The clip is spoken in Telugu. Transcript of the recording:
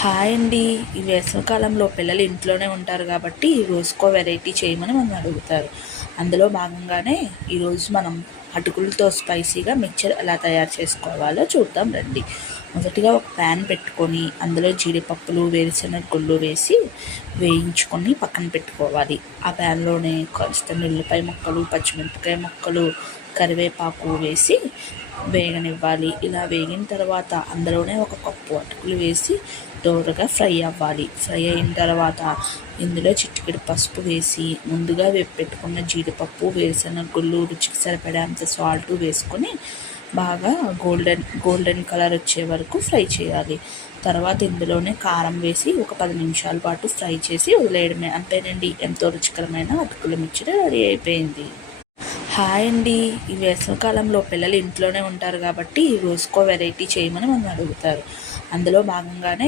హాయ్ అండి. ఈ వేసవికాలంలో పిల్లలు ఇంట్లోనే ఉంటారు కాబట్టి రోజుకో వెరైటీ చేయమని మనం అడుగుతారు. అందులో భాగంగానే ఈరోజు మనం అటుకులతో స్పైసీగా మిక్చర్ ఎలా తయారు చేసుకోవాలో చూద్దాం రండి. మొదటిగా ఒక ప్యాన్ పెట్టుకొని అందులో జీడిపప్పులు, వేరుశనగ గుళ్ళు వేసి వేయించుకొని పక్కన పెట్టుకోవాలి. ఆ ప్యాన్లోనే కాస్త ఉల్లిపాయ ముక్కలు, పచ్చిమిరపకాయ ముక్కలు, కరివేపాకు వేసి వేగనివ్వాలి. ఇలా వేగిన తర్వాత అందులోనే ఒక కప్పు అటుకులు వేసి దోరగా ఫ్రై అవ్వాలి. ఫ్రై అయిన తర్వాత ఇందులో చిటికెడు పసుపు వేసి ముందుగా వేపి పెట్టుకున్న జీడిపప్పు, వేరుశనగ గుళ్ళు, రుచికి సరిపడేంత సాల్ట్ వేసుకొని బాగా గోల్డెన్ కలర్ వచ్చే వరకు ఫ్రై చేయాలి. తర్వాత ఇందులోనే కారం వేసి ఒక 10 నిమిషాల పాటు ఫ్రై చేసి వదిలేయడమే. అంతేనండి, ఎంతో రుచికరమైన అటుకుల మిక్చర్ రెడీ అయిపోయింది. హాయ్ అండి. ఈ వేసవికాలంలో పిల్లలు ఇంట్లోనే ఉంటారు కాబట్టి రోజుకో వెరైటీ చేయమని మనం అడుగుతారు. అందులో భాగంగానే